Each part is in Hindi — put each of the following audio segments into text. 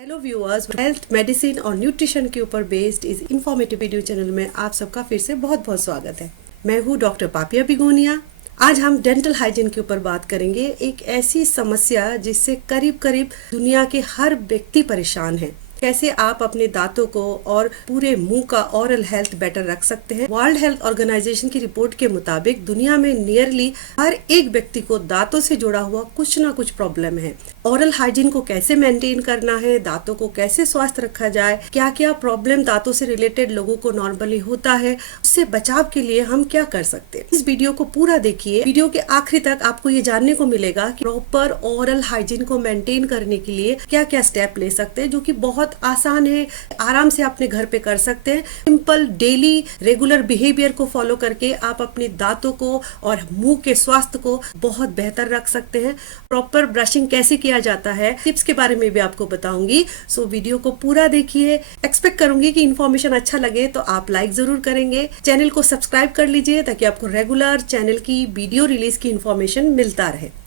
हेलो व्यूअर्स, हेल्थ मेडिसिन और न्यूट्रिशन के ऊपर बेस्ड इस इंफॉर्मेटिव वीडियो चैनल में आप सबका फिर से बहुत बहुत स्वागत है। मैं हूँ डॉक्टर पापिया बिगोनिया। आज हम डेंटल हाइजीन के ऊपर बात करेंगे, एक ऐसी समस्या जिससे करीब करीब दुनिया के हर व्यक्ति परेशान है। कैसे आप अपने दांतों को और पूरे मुंह का ओरल हेल्थ बेटर रख सकते हैं। वर्ल्ड हेल्थ ऑर्गेनाइजेशन की रिपोर्ट के मुताबिक दुनिया में नियरली हर एक व्यक्ति को दांतों से जुड़ा हुआ कुछ ना कुछ प्रॉब्लम है। ओरल हाइजीन को कैसे मेंटेन करना है, दांतों को कैसे स्वस्थ रखा जाए, क्या क्या प्रॉब्लम दांतों से रिलेटेड लोगों को नॉर्मली होता है, उससे बचाव के लिए हम क्या कर सकते हैं। इस वीडियो को पूरा देखिए। वीडियो के आखिरी तक आपको ये जानने को मिलेगा कि प्रॉपर ओरल हाइजीन को मेंटेन करने के लिए क्या क्या स्टेप ले सकते हैं, जो कि बहुत आसान है, आराम से अपने घर पे कर सकते हैं। सिंपल डेली रेगुलर बिहेवियर को फॉलो करके आप अपने दांतों को और मुंह के स्वास्थ्य को बहुत बेहतर रख सकते हैं। प्रॉपर ब्रशिंग कैसे किया जाता है, टिप्स के बारे में भी आपको बताऊंगी। सो वीडियो को पूरा देखिए। एक्सपेक्ट करूंगी कि इन्फॉर्मेशन अच्छा लगे तो आप लाइक जरूर करेंगे। चैनल को सब्सक्राइब कर लीजिए ताकि आपको रेगुलर चैनल की वीडियो रिलीज की इन्फॉर्मेशन मिलता रहे।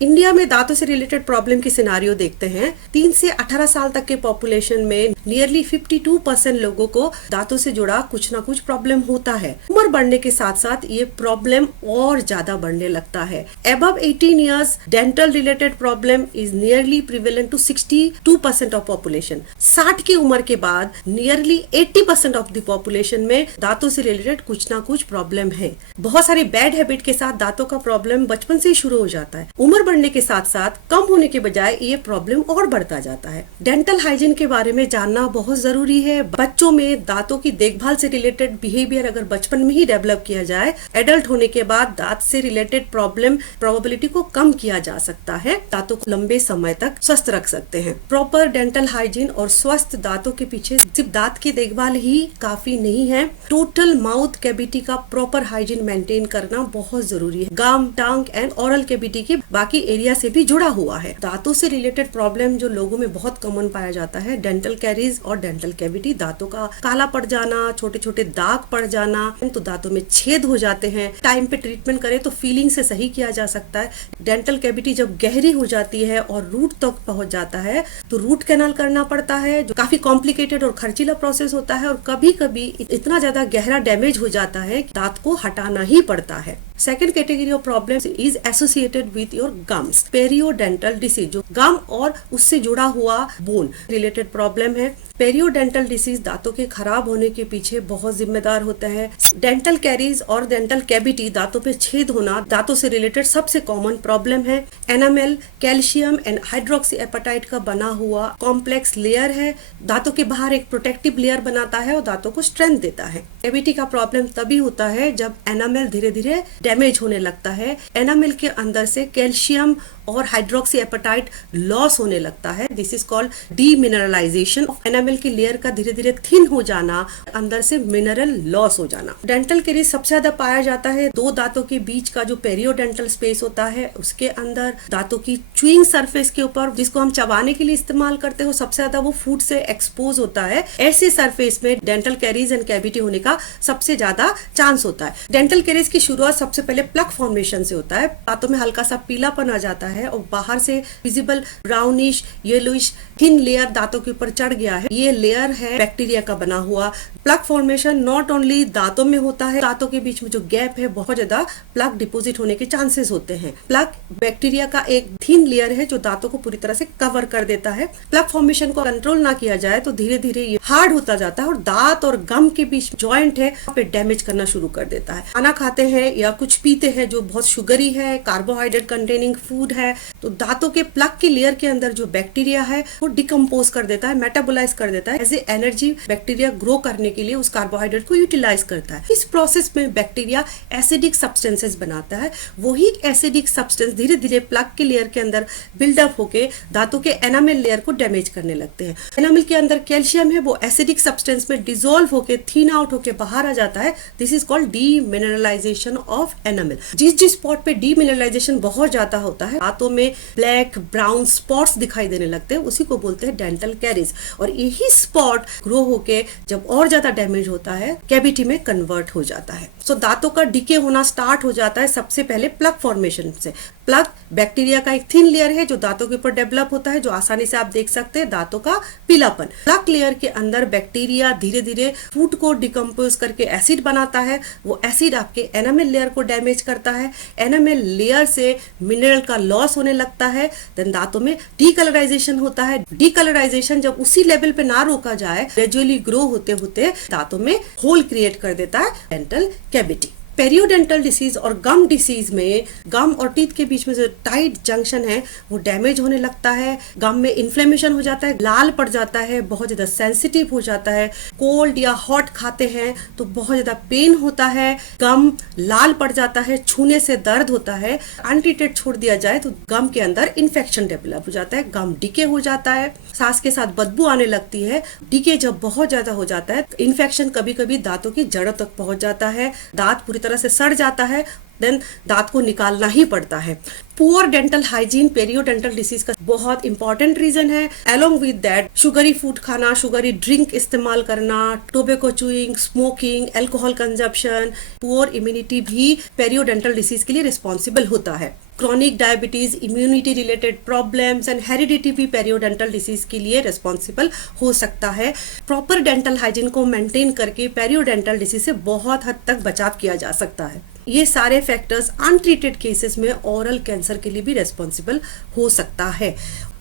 इंडिया में दांतों से रिलेटेड प्रॉब्लम की सिनारियो देखते हैं। 3 से 18 साल तक के पॉपुलेशन में नियरली 52% लोगों को दांतों से जुड़ा कुछ ना कुछ प्रॉब्लम होता है। उम्र बढ़ने के साथ साथ ये प्रॉब्लम और ज्यादा बढ़ने लगता है। Above 18 years dental related problem is nearly prevalent to 62% of population. 60 की उम्र के बाद नियरली 80% ऑफ द पॉपुलेशन में दांतों से रिलेटेड कुछ ना कुछ प्रॉब्लम है। बहुत सारी बैड हैबिट के साथ दांतों का प्रॉब्लम बचपन से ही शुरू हो जाता है। उम्र बढ़ने के साथ साथ कम होने के बजाय ये प्रॉब्लम और बढ़ता जाता है। डेंटल हाइजीन के बारे में जानना बहुत जरूरी है। बच्चों में दांतों की देखभाल से रिलेटेड बिहेवियर अगर बचपन में ही डेवलप किया जाए, एडल्ट होने के बाद दांत से रिलेटेड प्रॉब्लम प्रोबेबिलिटी को कम किया जा सकता है। दांतों को लंबे समय तक स्वस्थ रख सकते हैं। प्रॉपर डेंटल हाइजीन और स्वस्थ दांतों के पीछे सिर्फ दांत की देखभाल ही काफी नहीं है। टोटल माउथ कैविटी का प्रॉपर हाइजीन मेंटेन करना बहुत जरूरी है। गम, टंग एंड ओरल कैविटी के बाकी एरिया से भी जुड़ा हुआ है। दांतों से रिलेटेड प्रॉब्लम जो लोगों में बहुत कॉमन पाया जाता है, डेंटल कैरीज और डेंटल कैविटी। दांतों का काला पड़ जाना, छोटे छोटे दाग पड़ जाना, तो दांतों में छेद हो जाते हैं। टाइम पे ट्रीटमेंट करें तो फीलिंग से सही किया जा सकता है। डेंटल कैविटी जब गहरी हो जाती है और रूट तक पहुंच जाता है तो रूट कैनाल करना पड़ता है, जो काफी कॉम्प्लिकेटेड और खर्चीला प्रोसेस होता है। और कभी कभी इतना ज्यादा गहरा डैमेज हो जाता है कि दांत को हटाना ही पड़ता है। Second category of problem is associated with your gums. Periodontal disease, जो गम और उससे जुड़ा हुआ बोन रिलेटेड प्रॉब्लम है। पेरियोडेंटल डिसीज दांतों के खराब होने के पीछे बहुत जिम्मेदार होता है। डेंटल कैरीज और डेंटल कैविटी, दांतों पे छेद होना दांतों से रिलेटेड सबसे कॉमन प्रॉब्लम है। Enamel calcium and hydroxyapatite का बना हुआ कॉम्प्लेक्स लेयर है। दांतों के बाहर एक प्रोटेक्टिव लेयर बनाता है और दांतों को स्ट्रेंथ देता है। कैविटी का प्रॉब्लम तभी होता है जब एनामेल धीरे धीरे डैमेज होने लगता है। एनामेल के अंदर से कैल्शियम और हाइड्रोक्सी एपेटाइट लॉस होने लगता है। This is called demineralisation. Enamel की लेयर का धीरे धीरे थिन हो जाना, अंदर से मिनरल लॉस हो जाना। डेंटल कैरीज सबसे ज्यादा पाया जाता है दो दांतों के बीच का जो पेरियोडेंटल स्पेस होता है, उसके अंदर दांतों की च्यूइंग सरफेस के ऊपर, जिसको हम चबाने के लिए इस्तेमाल करते हो, सबसे ज्यादा वो फूड से एक्सपोज होता है। ऐसे सरफेस में डेंटल कैरीज एंड कैविटी होने का सबसे ज्यादा चांस होता है। डेंटल कैरीज की शुरुआत सबसे पहले प्लक फॉर्मेशन से होता है। दांतों में हल्का सा पीलापन आ जाता है और बाहर से visible brownish yellowish thin layer दांतों के ऊपर चढ़ गया है। ये लेयर है बैक्टीरिया का बना हुआ। प्लक फॉर्मेशन नॉट ओनली दांतों में होता है, दांतों के बीच में जो गैप है बहुत ज्यादा प्लक डिपोजिट होने के चांसेस होते हैं। प्लक बैक्टीरिया का एक थिन लेयर है जो दांतों को पूरी तरह से कवर कर देता है। प्लक फॉर्मेशन को कंट्रोल ना किया जाए तो धीरे धीरे ये हार्ड होता जाता है और दांत और गम के बीच जॉइंट है वहाँ पे डैमेज करना शुरू कर देता है। खाना खाते हैं या कुछ पीते हैं जो बहुत शुगरी है, कार्बोहाइड्रेट कंटेनिंग फूड है, तो दांतों के प्लक की लेयर के अंदर जो बैक्टीरिया है वो डिकम्पोज कर देता है, मेटाबोलाइज कर देता है। As a energy bacteria grow करने के लिए उस कार्बोहाइड्रेट को यूटिलाइज करता है। इस प्रोसेस में बैक्टीरिया एसिडिक सब्सटेंसेस बनाता है। वही एसिडिक सब्सटेंस धीरे धीरे प्लक के लेयर के अंदर बिल्डअप होके दांतों के एनामेल लेयर को डैमेज करने लगते हैं। एनामेल के अंदर कैल्शियम है, वो एसिडिक सब्सटेंस में डिसॉल्व होके थिन आउट होके बाहर आ जाता है। This is called demineralisation of enamel. जिस स्पॉट पे डीमिनरलाइजेशन बहुत ज्यादा होता है, दांतों में ब्लैक ब्राउन स्पॉट्स दिखाई देने लगते हैं, उसी को बोलते हैं डेंटल कैरीज। और यही स्पॉट ग्रो होके जब और ज्यादा डैमेज होता है कैविटी में कन्वर्ट हो जाता है। सो दांतों का डिके होना स्टार्ट हो जाता है सबसे पहले प्लग फॉर्मेशन से। प्लग बैक्टीरिया का एक थिन लेयर है जो दांतों के ऊपर डेवलप होता है, जो आसानी से आप देख सकते हैं दांतों का पीलापन। प्लग लेयर के अंदर बैक्टीरिया धीरे धीरे फूड को डिकम्पोज करके एसिड बनाता है। वो एसिड आपके एनामेल लेयर को डैमेज करता है। एनामेल लेयर से मिनरल का लॉस होने लगता है। देन दांतों में डीकलराइजेशन होता है। डीकलराइजेशन जब उसी लेवल पे ना रोका जाए, ग्रेजुअली ग्रो होते होते दांतों में होल क्रिएट कर देता है डेंटल कैविटी। पेरियोडेंटल डिसीज और गम डिसीज में गम और टीथ के बीच में जो टाइट जंक्शन है वो डैमेज होने लगता है। गम में इन्फ्लेमेशन हो जाता है, लाल पड़ जाता है, बहुत ज्यादा सेंसिटिव हो जाता है। कोल्ड या हॉट खाते हैं तो बहुत ज्यादा पेन होता है, गम लाल पड़ जाता है, छूने से दर्द होता है। अनट्रीटेड छोड़ दिया जाए तो गम के अंदर इन्फेक्शन डेवलप हो जाता है, गम डिके हो जाता है, सांस के साथ बदबू आने लगती है। डिके जब बहुत ज्यादा हो जाता है, इन्फेक्शन कभी कभी दांतों की जड़ों तक पहुंच जाता है, दांत पूरी तरह से सड़ जाता है, देन दांत को निकालना ही पड़ता है। पुअर डेंटल हाइजीन पेरियोडेंटल डिसीज का बहुत इंपॉर्टेंट रीजन है। Along with that sugary food खाना, शुगरी ड्रिंक इस्तेमाल करना, tobacco chewing, smoking, alcohol consumption, poor immunity भी पेरियोडेंटल डिसीज के लिए रिस्पॉन्सिबल होता है। Chronic diabetes, immunity related problems and heredity भी पेरियोडेंटल डिसीज के लिए रिस्पॉन्सिबल हो सकता है। प्रॉपर डेंटल हाइजीन को मेंटेन करके पेरियोडेंटल डिसीज से बहुत हद तक बचाव किया जा सकता है। ये सारे फैक्टर्स अनट्रीटेड केसेस में ओरल कैंसर के लिए भी रिस्पॉन्सिबल हो सकता है।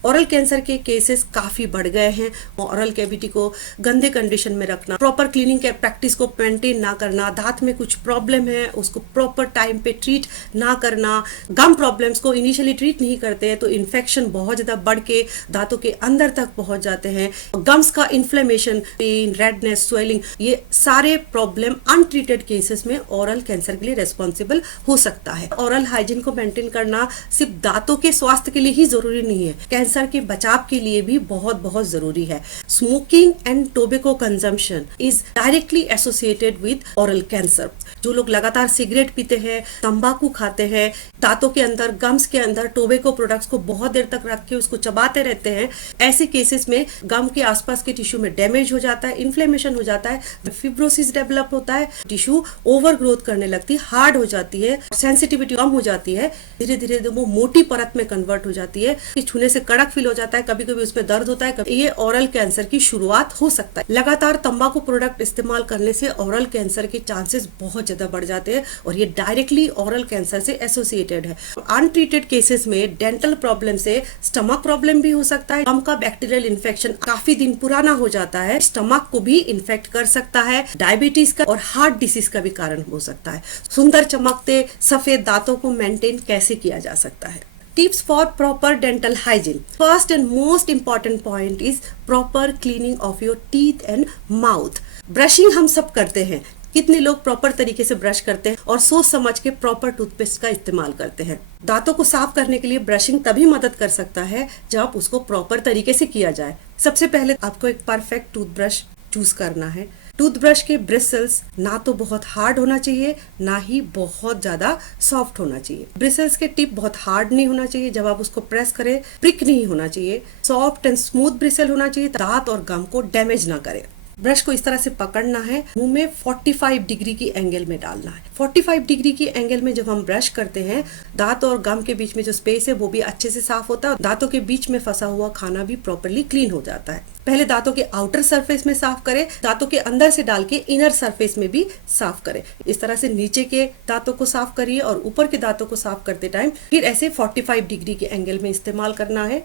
ओरल कैंसर के केसेस काफी बढ़ गए हैं। ओरल कैविटी को गंदे कंडीशन में रखना, प्रॉपर क्लीनिंग के प्रैक्टिस को मेंटेन ना करना, दांत में कुछ प्रॉब्लम है उसको प्रॉपर टाइम पे ट्रीट ना करना, गम प्रॉब्लम्स को इनिशियली ट्रीट नहीं करते हैं तो इन्फेक्शन बहुत ज्यादा बढ़ के दांतों के अंदर तक पहुंच जाते हैं। गम्स का इन्फ्लेमेशन, पेन, रेडनेस, स्वेलिंग, ये सारे प्रॉब्लम अनट्रीटेड केसेस में ओरल कैंसर के लिए रिस्पॉन्सिबल हो सकता है। ओरल हाइजीन को मेंटेन करना सिर्फ दांतों के स्वास्थ्य के लिए ही जरूरी नहीं है, कैंसर के बचाव के लिए भी बहुत बहुत जरूरी है। Smoking and tobacco consumption is directly associated with oral cancer. जो लोग लगातार सिगरेट पीते हैं, तंबाकू खाते हैं, दांतों के अंदर, गम्स के अंदर टोबैको प्रोडक्ट्स को बहुत देर तक रख के उसको चबाते रहते हैं, ऐसे केसेस में गम के आसपास के टिश्यू में डैमेज हो जाता है, इन्फ्लेमेशन हो जाता है, फिब्रोसिस डेवलप होता है, टिश्यू ओवर ग्रोथ करने लगती है, हार्ड हो जाती है, सेंसिटिविटी कम हो जाती है, धीरे धीरे वो मोटी परत में कन्वर्ट हो जाती है, छूने से कड़क फील हो जाता है, कभी कभी उसमें दर्द होता है। ये ओरल कैंसर की शुरुआत हो सकता है। लगातार तंबाकू प्रोडक्ट इस्तेमाल करने से ओरल कैंसर के चांसेस बहुत ज्यादा बढ़ जाते हैं और ये डायरेक्टली ओरल कैंसर से एसोसिएटेड है। अनट्रीटेड केसेस में डेंटल प्रॉब्लम से स्टमक प्रॉब्लम भी हो सकता है। गम का बैक्टीरियल इन्फेक्शन काफी दिन पुराना हो जाता है, स्टमक को भी इन्फेक्ट कर सकता है, डायबिटीज का और हार्ट डिसीज का भी कारण हो सकता है। सुंदर चमकते सफेद दांतों को मेंटेन कैसे किया जा सकता है? Tips for proper dental hygiene. First and most important point is proper cleaning of your teeth and mouth. Brushing हम सब करते हैं, कितने लोग प्रॉपर तरीके से ब्रश करते हैं और सोच समझ के प्रॉपर टूथपेस्ट का इस्तेमाल करते हैं। दांतों को साफ करने के लिए ब्रशिंग तभी मदद कर सकता है जब उसको प्रॉपर तरीके से किया जाए। सबसे पहले आपको एक परफेक्ट टूथब्रश चूज करना है। टूथब्रश के ब्रिसल्स ना तो बहुत हार्ड होना चाहिए, ना ही बहुत ज्यादा सॉफ्ट होना चाहिए। ब्रिसल्स के टिप बहुत हार्ड नहीं होना चाहिए, जब आप उसको प्रेस करें प्रिक नहीं होना चाहिए। सॉफ्ट एंड स्मूथ ब्रिसल होना चाहिए, दांत और गम को डैमेज ना करे। ब्रश को इस तरह से पकड़ना है, मुंह में 45 डिग्री की एंगल में डालना है। 45 डिग्री की एंगल में जब हम ब्रश करते हैं, दांत और गम के बीच में जो स्पेस है वो भी अच्छे से साफ होता है। दांतों के बीच में फंसा हुआ खाना भी प्रॉपर्ली क्लीन हो जाता है। पहले दांतों के आउटर सरफेस में साफ करें, दांतों के अंदर से डाल के इनर सरफेस में भी साफ करें। इस तरह से नीचे के दांतों को साफ करिए और ऊपर के दांतों को साफ करते टाइम फिर ऐसे 45 डिग्री के एंगल में इस्तेमाल करना है।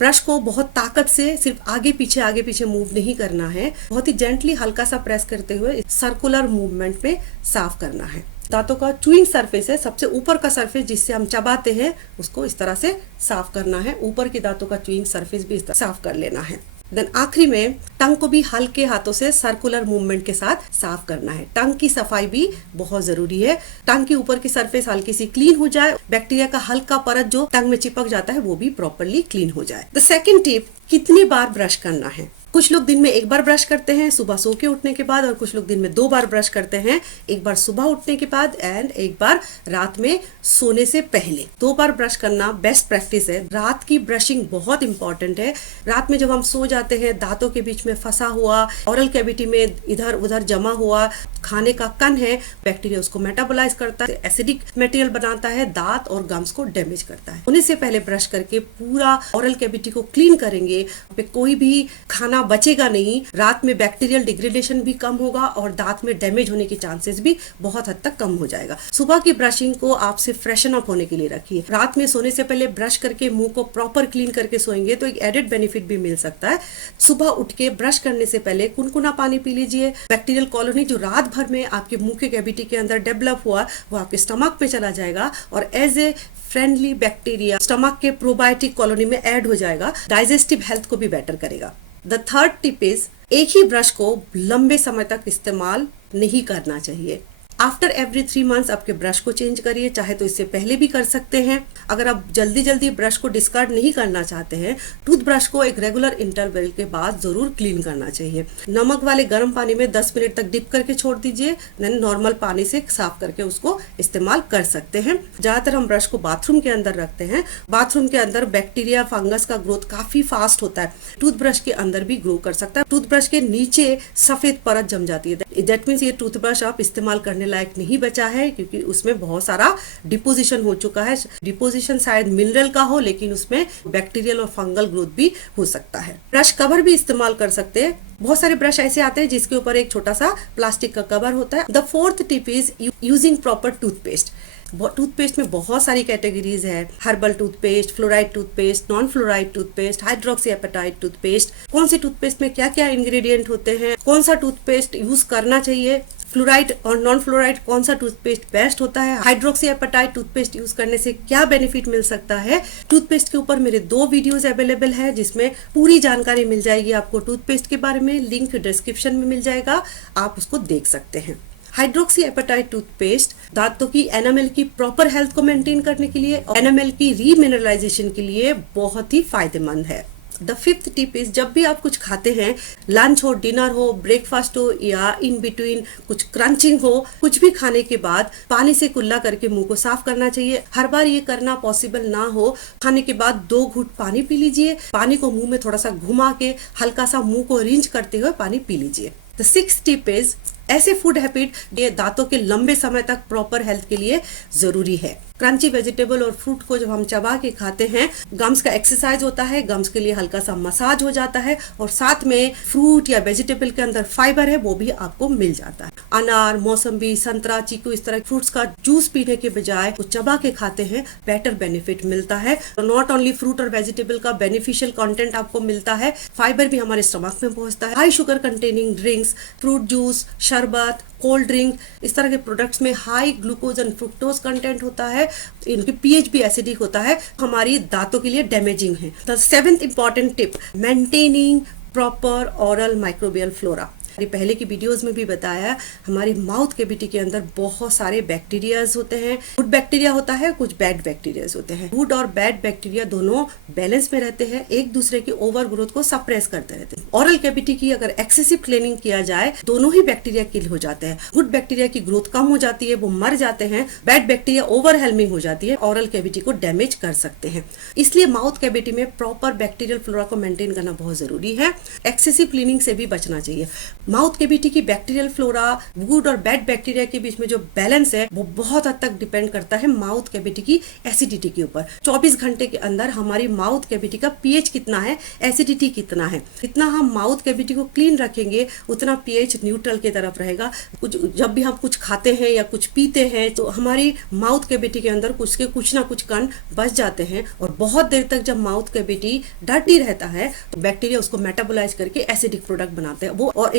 ब्रश को बहुत ताकत से सिर्फ आगे पीछे मूव नहीं करना है, बहुत ही जेंटली हल्का सा प्रेस करते हुए सर्कुलर मूवमेंट में साफ करना है। दांतों का चूइंग सरफेस है, सबसे ऊपर का सरफेस जिससे हम चबाते हैं, उसको इस तरह से साफ करना है। ऊपर के दांतों का चूइंग सरफेस भी इस तरह साफ कर लेना है। देन आखिरी में टंग को भी हल्के हाथों से सर्कुलर मूवमेंट के साथ साफ करना है। टंग की सफाई भी बहुत जरूरी है। टंग के ऊपर की सरफेस हल्की सी क्लीन हो जाए, बैक्टीरिया का हल्का परत जो टंग में चिपक जाता है वो भी प्रॉपर्ली क्लीन हो जाए। द सेकंड टिप, कितनी बार ब्रश करना है। कुछ लोग दिन में एक बार ब्रश करते हैं सुबह सो के उठने के बाद, और कुछ लोग दिन में 2 बार ब्रश करते हैं, एक बार सुबह उठने के बाद एंड एक बार रात में सोने से पहले। 2 बार ब्रश करना बेस्ट प्रैक्टिस है। रात की ब्रशिंग बहुत इंपॉर्टेंट है। रात में जब हम सो जाते हैं, दांतों के बीच में फंसा हुआ, ओरल कैविटी में इधर उधर जमा हुआ खाने का कण है, बैक्टीरिया उसको मेटाबोलाइज करता है, एसिडिक मटेरियल बनाता है, दांत और गम्स को डैमेज करता है। सोने से पहले ब्रश करके पूरा ओरल कैविटी को क्लीन करेंगे, कोई भी खाना बचेगा नहीं, रात में बैक्टीरियल डिग्रेडेशन भी कम होगा और दांत में डैमेज होने के चांसेस भी बहुत हद तक कम हो जाएगा। सुबह की ब्रशिंग को आप सिर्फ फ्रेशन अप होने के लिए रखिए। रात में सोने से पहले ब्रश करके मुंह को प्रॉपर क्लीन करके सोएंगे तो एक एडेड बेनिफिट भी मिल सकता है। सुबह उठ के ब्रश करने से पहले कुनकुना पानी पी लीजिए। बैक्टीरियल कॉलोनी जो रात भर में आपके मुंह के कैविटी के अंदर डेवलप हुआ वो आपके स्टमक में चला जाएगा और as a friendly bacteria stomach के प्रोबायोटिक कॉलोनी में ऐड हो जाएगा, डाइजेस्टिव हेल्थ को भी बेटर करेगा। द थर्ड टिप इज एक ही ब्रश को लंबे समय तक इस्तेमाल नहीं करना चाहिए। आफ्टर एवरी 3 मंथ्स आपके ब्रश को चेंज करिए, चाहे तो इससे पहले भी कर सकते हैं। अगर आप जल्दी जल्दी ब्रश को डिस्कार्ड नहीं करना चाहते हैं, टूथब्रश को एक रेगुलर इंटरवल के बाद जरूर क्लीन करना चाहिए। नमक वाले गर्म पानी में 10 मिनट तक डिप करके छोड़ दीजिए, देन नॉर्मल पानी से साफ करके उसको इस्तेमाल कर सकते हैं। ज्यादातर हम ब्रश को बाथरूम के अंदर रखते हैं। बाथरूम के अंदर बैक्टीरिया फंगस का ग्रोथ काफी फास्ट होता है, टूथब्रश के अंदर भी ग्रो कर सकता है। टूथब्रश के नीचे सफेद परत जम जाती है, दैट मीन्स ये टूथब्रश आप इस्तेमाल करने लायक नहीं बचा है, क्योंकि उसमें बहुत सारा डिपोजिशन हो चुका है। डिपोजिशन शायद मिनरल का हो, लेकिन उसमें बैक्टीरियल और फंगल ग्रोथ भी हो सकता है। ब्रश कवर भी इस्तेमाल कर सकते हैं। बहुत सारे ब्रश ऐसे आते हैं जिसके ऊपर एक छोटा सा प्लास्टिक का कवर होता है। The fourth tip is using proper toothpaste. Toothpaste में बहुत सारी कैटेगरीज है, herbal toothpaste, fluoride toothpaste, non fluoride toothpaste, hydroxyapatite toothpaste. कौन सी टूथपेस्ट में क्या क्या इंग्रेडिएंट होते हैं, कौन सा टूथपेस्ट यूज करना चाहिए, फ्लोराइड और नॉन फ्लोराइड कौन सा टूथपेस्ट बेस्ट होता है, हाइड्रोक्सी एपेटाइट टूथपेस्ट यूज करने से क्या बेनिफिट मिल सकता है। टूथपेस्ट के ऊपर मेरे 2 वीडियोस अवेलेबल है जिसमें पूरी जानकारी मिल जाएगी आपको टूथपेस्ट के बारे में, लिंक डिस्क्रिप्शन में मिल जाएगा, आप उसको देख सकते हैं। हाइड्रोक्सी एपेटाइट टूथपेस्ट दांतों की एनामेल की प्रॉपर हेल्थ को मेंटेन करने के लिए और एनामेल की रीमिनरलाइजेशन के लिए बहुत ही फायदेमंद है। द 5th टिप इज जब भी आप कुछ खाते हैं, लंच हो, डिनर हो, ब्रेकफास्ट हो या इन बिटवीन कुछ क्रंचिंग हो, कुछ भी खाने के बाद पानी से कुल्ला करके मुंह को साफ करना चाहिए। हर बार ये करना पॉसिबल ना हो, खाने के बाद 2 घूंट पानी पी लीजिए। पानी को मुंह में थोड़ा सा घुमा के हल्का सा मुंह को रिंच करते हुए पानी पी लीजिए। द 6th टिप इज ऐसे फूड हैबिट ये दांतों के लंबे समय तक प्रॉपर हेल्थ के लिए जरूरी है। क्रंची वेजिटेबल और फ्रूट को जब हम चबा के खाते हैं, गम्स का एक्सरसाइज होता है, गम्स के लिए हल्का सा मसाज हो जाता है और साथ में फ्रूट या वेजिटेबल के अंदर फाइबर है वो भी आपको मिल जाता है। अनार, मौसम्बी, संतरा, चीकू इस तरह फ्रूट्स का जूस पीने के बजाय वो चबा के खाते हैं, बेटर बेनिफिट मिलता है। नॉट ओनली फ्रूट और वेजिटेबल का बेनिफिशियल कंटेंट आपको मिलता है, फाइबर भी हमारे स्टमक में पहुंचता है। High sugar containing drinks, fruit juice, शरबत, कोल्ड ड्रिंक इस तरह के प्रोडक्ट्स में high glucose and fructose content होता है, इनकी पीएच भी एसिडिक होता है, हमारी दांतों के लिए डैमेजिंग है। The 7th important tip, maintaining proper oral microbial flora. पहले की वीडियोस में भी बताया, हमारी माउथ कैविटी के अंदर बहुत सारे बैक्टीरियाज होते हैं। गुड बैक्टीरिया होता है, कुछ बैड बैक्टीरियाज होते हैं। गुड और बैड बैक्टीरिया दोनों बैलेंस में रहते हैं, एक दूसरे की ओवर ग्रोथ को सप्रेस करते रहते हैं। ओरल कैविटी की अगर एक्सेसिव क्लीनिंग किया जाए, दोनों ही बैक्टीरिया किल हो जाते हैं। गुड बैक्टीरिया की ग्रोथ कम हो जाती है, वो मर जाते हैं। बैड बैक्टीरिया ओवर हेल्मिंग हो जाती है, ओरल कैविटी को डैमेज कर सकते हैं। इसलिए माउथ कैविटी में प्रॉपर बैक्टीरियल फ्लोरा को मेंटेन करना बहुत जरूरी है। एक्सेसिव क्लीनिंग से भी बचना चाहिए। माउथ कैविटी की बैक्टीरियल फ्लोरा, गुड और बैड बैक्टीरिया के बीच में जो बैलेंस है वो बहुत हद तक डिपेंड करता है माउथ कैविटी की एसिडिटी के ऊपर। 24 घंटे के अंदर हमारी माउथ कैविटी का पीएच कितना है, एसिडिटी कितना है, जितना हम माउथ कैविटी को क्लीन रखेंगे उतना पीएच न्यूट्रल की तरफ रहेगा। जब भी हम कुछ खाते हैं या कुछ पीते हैं तो हमारी माउथ कैविटी के अंदर कुछ ना कुछ कण बच जाते हैं और बहुत देर तक जब माउथ कैविटी डर्टी रहता है तो बैक्टीरिया उसको मेटाबोलाइज करके एसिडिक प्रोडक्ट बनाते हैं।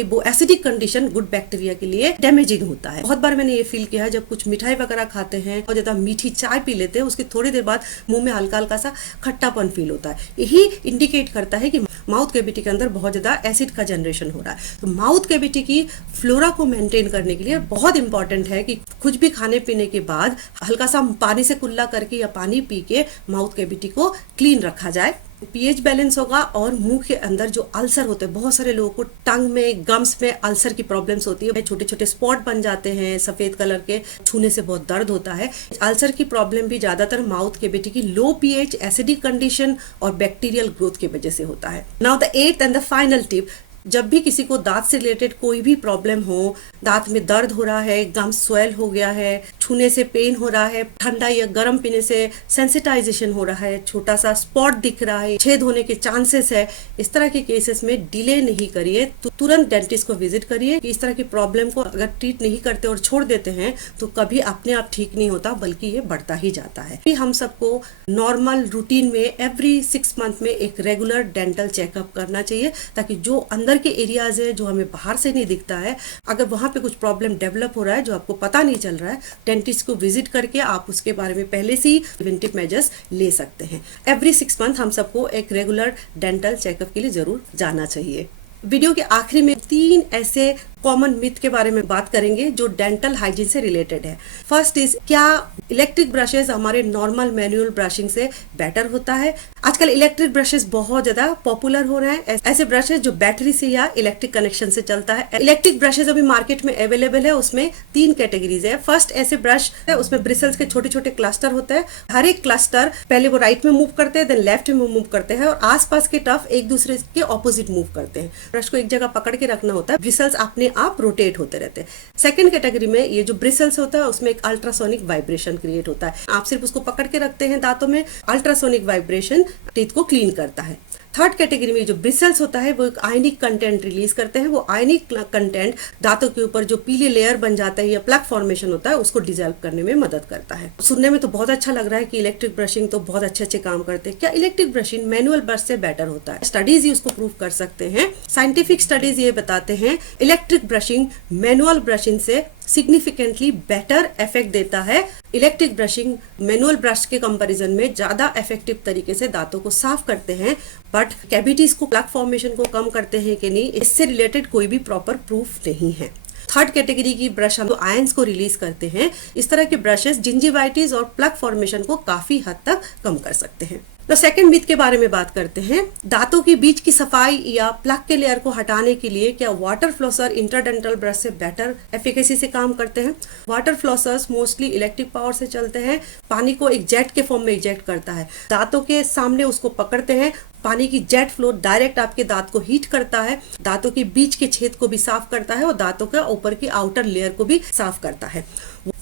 वो एसिडिक कंडीशन गुड बैक्टीरिया के लिए डैमेजिंग होता है। बहुत बार मैंने ये फील किया है, जब कुछ मिठाई वगैरह खाते हैं और ज्यादा मीठी चाय पी लेते हैं, उसके थोड़ी देर बाद मुंह में हल्का हल्का सा खट्टापन फील होता है। यही इंडिकेट करता है कि माउथ कैविटी के अंदर बहुत ज्यादा एसिड का जनरेशन हो रहा है। तो माउथ कैविटी की फ्लोरा को मेंटेन करने के लिए बहुत इंपॉर्टेंट है कि कुछ भी खाने पीने के बाद हल्का सा पानी से कुल्ला करके या पानी पी के माउथ कैविटी को क्लीन रखा जाए। पीएच बैलेंस होगा और मुंह के अंदर जो अल्सर होते हैं, बहुत सारे लोगों को टंग में, गम्स में अल्सर की प्रॉब्लम्स होती है, छोटे छोटे स्पॉट बन जाते हैं सफेद कलर के, छूने से बहुत दर्द होता है। अल्सर की प्रॉब्लम भी ज्यादातर माउथ कैविटी की लो पीएच, एसिडिक कंडीशन और बैक्टीरियल ग्रोथ की वजह से होता है। Now the eighth and the final tip, जब भी किसी को दांत से रिलेटेड कोई भी प्रॉब्लम हो, दांत में दर्द हो रहा है, गम स्वेल हो गया है, छूने से पेन हो रहा है, ठंडा या गर्म पीने से सेंसिटाइजेशन हो रहा है, छोटा सा स्पॉट दिख रहा है, छेद होने के चांसेस है, इस तरह के केसेस में डिले नहीं करिए, तो तुरंत डेंटिस्ट को विजिट करिए। इस तरह की प्रॉब्लम को अगर ट्रीट नहीं करते और छोड़ देते हैं तो कभी अपने आप ठीक नहीं होता, बल्कि ये बढ़ता ही जाता है। हम सबको नॉर्मल रूटीन में एवरी 6 मंथ में एक रेगुलर डेंटल चेकअप करना चाहिए, ताकि जो अंदर के एरियाज है, जो हमें बाहर से नहीं दिखता है, अगर वहां पे कुछ प्रॉब्लम डेवलप हो रहा है जो आपको पता नहीं चल रहा है, डेंटिस्ट को विजिट करके आप उसके बारे में पहले से ही प्रिवेंटिव मेजर्स ले सकते हैं। एवरी 6 मंथ हम सबको एक रेगुलर डेंटल चेकअप के लिए जरूर जाना चाहिए। वीडियो के आखिरी में 3 ऐसे कॉमन मिथ के बारे में बात करेंगे जो डेंटल हाइजीन से रिलेटेड है। फर्स्ट इज, क्या इलेक्ट्रिक ब्रशेस हमारे नॉर्मल मैनुअल ब्रशिंग से बेटर होता है? आजकल इलेक्ट्रिक ब्रशेस बहुत ज्यादा पॉपुलर हो रहे हैं, ऐसे ब्रशेस जो बैटरी से या इलेक्ट्रिक कनेक्शन से चलता है। इलेक्ट्रिक ब्रशेस अभी मार्केट में अवेलेबल है, उसमें 3 कैटेगरीज है। फर्स्ट ऐसे ब्रश है, उसमें ब्रिसल्स के छोटे छोटे क्लस्टर होते हैं, हर एक क्लस्टर पहले वो राइट में मूव करते हैं, देन लेफ्ट में मूव करते हैं, और आसपास के टफ एक दूसरे के ऑपोजिट मूव करते हैं। ब्रश को एक जगह पकड़ के रखना होता है, ब्रिसल्स अपने आप रोटेट होते रहते हैं। सेकंड कैटेगरी में ये जो ब्रिसल्स होता है उसमें एक अल्ट्रासोनिक वाइब्रेशन क्रिएट होता है, आप सिर्फ उसको पकड़ के रखते हैं दांतों में, अल्ट्रासोनिक वाइब्रेशन टीथ को क्लीन करता है। थर्ड कैटेगरी में जो ब्रिसल्स होता है वो एक आयनिक कंटेंट रिलीज करते हैं, वो आयनिक कंटेंट दांतों के ऊपर जो पीले लेयर बन जाता है या प्लग फॉर्मेशन होता है उसको डिजॉल्व करने में मदद करता है। सुनने में तो बहुत अच्छा लग रहा है कि इलेक्ट्रिक ब्रशिंग तो बहुत अच्छे अच्छे काम करते हैं। क्या इलेक्ट्रिक ब्रशिंग मैनुअल ब्रश से बेटर होता है? स्टडीज ही उसको प्रूव कर सकते हैं। साइंटिफिक स्टडीज ये बताते हैं इलेक्ट्रिक ब्रशिंग मैनुअल ब्रशिंग से सिग्निफिकेंटली बेटर इफेक्ट देता है। इलेक्ट्रिक ब्रशिंग मैनुअल ब्रश के कंपैरिजन में ज्यादा इफेक्टिव तरीके से दांतों को साफ करते हैं, बट कैविटीज को, प्लग फॉर्मेशन को कम करते हैं कि नहीं, इससे रिलेटेड कोई भी प्रॉपर प्रूफ नहीं है। थर्ड कैटेगरी की ब्रश हम आयंस को रिलीज करते हैं, इस तरह के ब्रशेस जिंजिवाइटिस और प्लग फॉर्मेशन को काफी हद तक कम कर सकते हैं। तो सेकंड मिथ के बारे में बात करते हैं। दांतों के बीच की सफाई या प्लग के लेयर को हटाने के लिए क्या वाटर फ्लॉसर इंटरडेंटल ब्रश से बेटर एफिकेसी से काम करते हैं? वाटर फ्लॉसर्स मोस्टली इलेक्ट्रिक पावर से चलते हैं, पानी को एक जेट के फॉर्म में इजेक्ट करता है, दांतों के सामने उसको पकड़ते हैं, पानी की जेट फ्लो डायरेक्ट आपके दांत को हीट करता है, दांतों के बीच के छेद को भी साफ करता है और दांतों के ऊपर की आउटर लेयर को भी साफ करता है।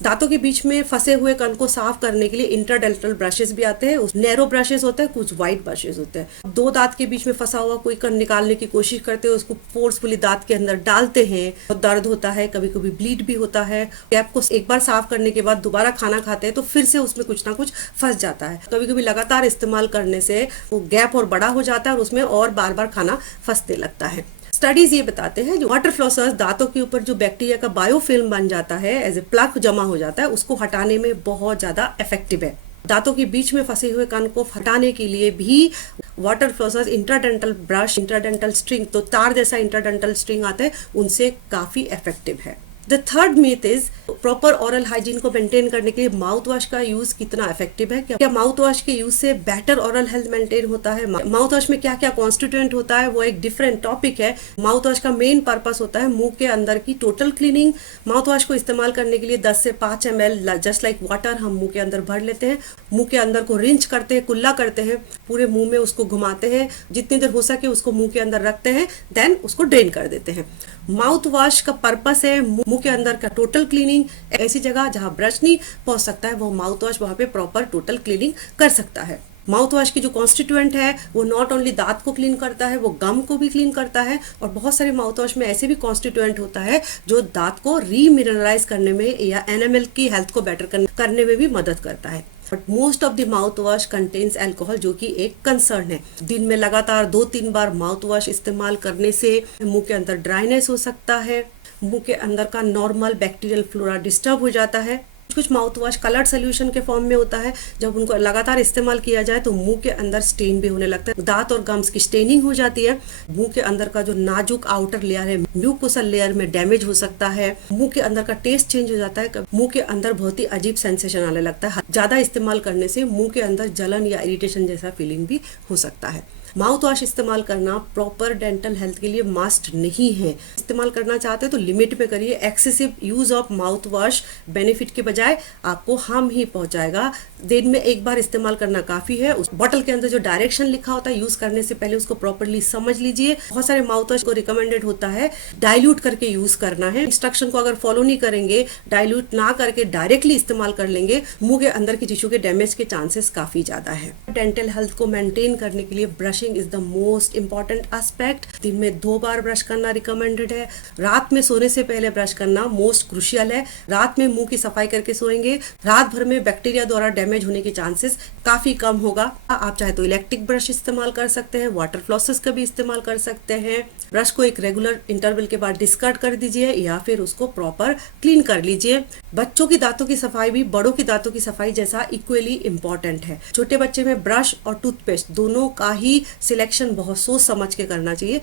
दांतों के बीच में फंसे हुए कण को साफ करने के लिए इंटरडेंटल ब्रशेस भी आते हैं, नैरो ब्रशेस होते हैं, कुछ वाइड ब्रशेस होते हैं। 2 दांत के बीच में फंसा हुआ कोई कण निकालने की कोशिश करते हैं, उसको फोर्सफुली दांत के अंदर डालते हैं, बहुत दर्द होता है, कभी कभी ब्लीड भी होता है। गैप को एक बार साफ करने के बाद दोबारा खाना खाते हैं तो फिर से उसमें कुछ ना कुछ फंस जाता है। कभी कभी लगातार इस्तेमाल करने से वो गैप और बड़ा हो जाता है और उसमें और बार बार खाना फंसने लगता है। स्टडीज ये बताते हैं जो वाटर फ्लॉसर्स दांतों के ऊपर जो बैक्टीरिया का बायोफिल्म बन जाता है, एज ए प्लग जमा हो जाता है, उसको हटाने में बहुत ज्यादा इफेक्टिव है। दांतों के बीच में फंसे हुए कण को हटाने के लिए भी water flossers interdental brush, interdental string, तो तार जैसा इंटरडेंटल स्ट्रिंग आता है, उनसे काफी इफेक्टिव है। The third myth is proper oral hygiene को मेंटेन करने के लिए माउथ वॉश का यूज कितना इफेक्टिव है? क्या माउथ वॉश के यूज से बेटर ओरल हेल्थ मेंटेन होता है? माउथ वॉश में क्या क्या कॉन्स्टिट्यूएंट होता है वो एक डिफरेंट टॉपिक है। माउथ वॉश का मेन पर्पस होता है मुंह के अंदर की टोटल क्लीनिंग। माउथ वॉश को इस्तेमाल करने के लिए 10 से 5 ml जस्ट लाइक वाटर हम मुंह के अंदर भर लेते हैं, मुंह के अंदर को रिंच करते हैं, कुल्ला करते हैं, पूरे मुंह में उसको घुमाते हैं, जितनी देर हो सके उसको मुंह के अंदर रखते हैं, देन उसको ड्रेन कर देते हैं। माउथ वॉश का पर्पस है मुंह के अंदर का टोटल क्लीनिंग। ऐसी जगह जहां ब्रश नहीं पहुंच सकता है वो माउथ वॉश वहां पे प्रॉपर टोटल क्लीनिंग कर सकता है। माउथ वॉश की जो कॉन्स्टिट्यूएंट है वो नॉट ओनली दांत को क्लीन करता है, वो गम को भी क्लीन करता है, और बहुत सारे माउथ वॉश में ऐसे भी कॉन्स्टिट्यूएंट होता है जो दांत को रीमिनरलाइज करने में या एनामेल की हेल्थ को बेटर करने में भी मदद करता है। But most of the mouth wash contains alcohol, जो कि एक कंसर्न है। दिन में लगातार 2-3 बार माउथ वॉश इस्तेमाल करने से मुंह के अंदर ड्राइनेस हो सकता है, मुंह के अंदर का नॉर्मल बैक्टीरियल फ्लोरा डिस्टर्ब हो जाता है, कुछ माउथ वॉश कलर्ड सोल्यूशन के फॉर्म में होता है, जब उनको लगातार इस्तेमाल किया जाए तो मुंह के अंदर स्टेन भी होने लगता है, दांत और गम्स की स्टेनिंग हो जाती है, मुंह के अंदर का जो नाजुक आउटर लेयर है म्यूकोसल लेयर में डैमेज हो सकता है, मुंह के अंदर का टेस्ट चेंज हो जाता है, मुंह के अंदर बहुत ही अजीब सेंसेशन आने लगता है। ज्यादा इस्तेमाल करने से मुंह के अंदर जलन या इरिटेशन जैसा फीलिंग भी हो सकता है। माउथ वॉश इस्तेमाल करना प्रॉपर डेंटल हेल्थ के लिए मस्ट नहीं है। इस्तेमाल करना चाहते हो तो लिमिट में करिए। Excessive use of mouth wash benefit के बजाय आपको हार्म ही पहुंचाएगा। दिन में एक बार इस्तेमाल करना काफी है। उस बॉटल के अंदर जो डायरेक्शन लिखा होता है यूज करने से पहले उसको प्रॉपरली समझ लीजिए। बहुत सारे माउथ वॉश को रिकमेंडेड होता है डाइल्यूट करके यूज करना है। इंस्ट्रक्शन को अगर फॉलो नहीं करेंगे, डाइल्यूट ना करके डायरेक्टली इस्तेमाल कर लेंगे, मुंह के अंदर की टिश्यू के डैमेज के चांसेस काफी ज्यादा है। डेंटल हेल्थ को मेंटेन करने के लिए brushing is the most important aspect. दिन में 2 बार ब्रश करना रिकमेंडेड है। रात में सोने से पहले ब्रश करना मोस्ट क्रूशियल है। रात में मुंह की सफाई करके सोएंगे, रात भर में बैक्टीरिया द्वारा डैमेज होने के चांसेस काफी कम होगा। आप चाहे तो इलेक्ट्रिक ब्रश इस्तेमाल कर सकते हैं, वाटर फ्लॉसेस का भी इस्तेमाल कर सकते हैं। ब्रश को एक रेगुलर इंटरवल के बाद डिस्कार्ड कर दीजिए या फिर उसको प्रॉपर क्लीन कर लीजिए। बच्चों की दांतों की सफाई भी बड़ों की दांतों की सफाई जैसा इक्वली इंपॉर्टेंट है। छोटे बच्चे में ब्रश और टूथपेस्ट दोनों का ही सिलेक्शन बहुत सोच समझ के करना चाहिए।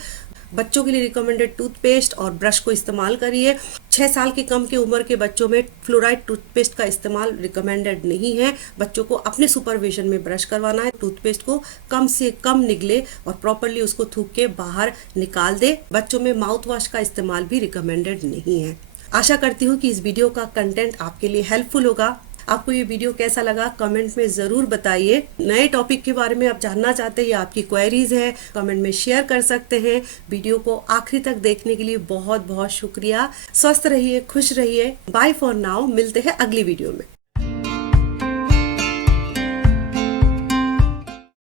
बच्चों के लिए रिकमेंडेड टूथपेस्ट और ब्रश को इस्तेमाल करिए। 6 साल के कम के उम्र के बच्चों में फ्लोराइड टूथपेस्ट का इस्तेमाल रिकमेंडेड नहीं है। बच्चों को अपने सुपरविजन में ब्रश करवाना है। टूथपेस्ट को कम से कम निगले और प्रॉपरली उसको थूक के बाहर निकाल दे। बच्चों में माउथ वॉश का इस्तेमाल भी रिकमेंडेड नहीं है। आशा करती हूँ कि इस वीडियो का कंटेंट आपके लिए हेल्पफुल होगा। आपको ये वीडियो कैसा लगा कमेंट में जरूर बताइए। नए टॉपिक के बारे में आप जानना चाहते हैं या आपकी क्वेरीज है, कमेंट में शेयर कर सकते हैं। वीडियो को आखिरी तक देखने के लिए बहुत बहुत शुक्रिया। स्वस्थ रहिए, खुश रहिए। Bye for now. मिलते हैं अगली वीडियो में।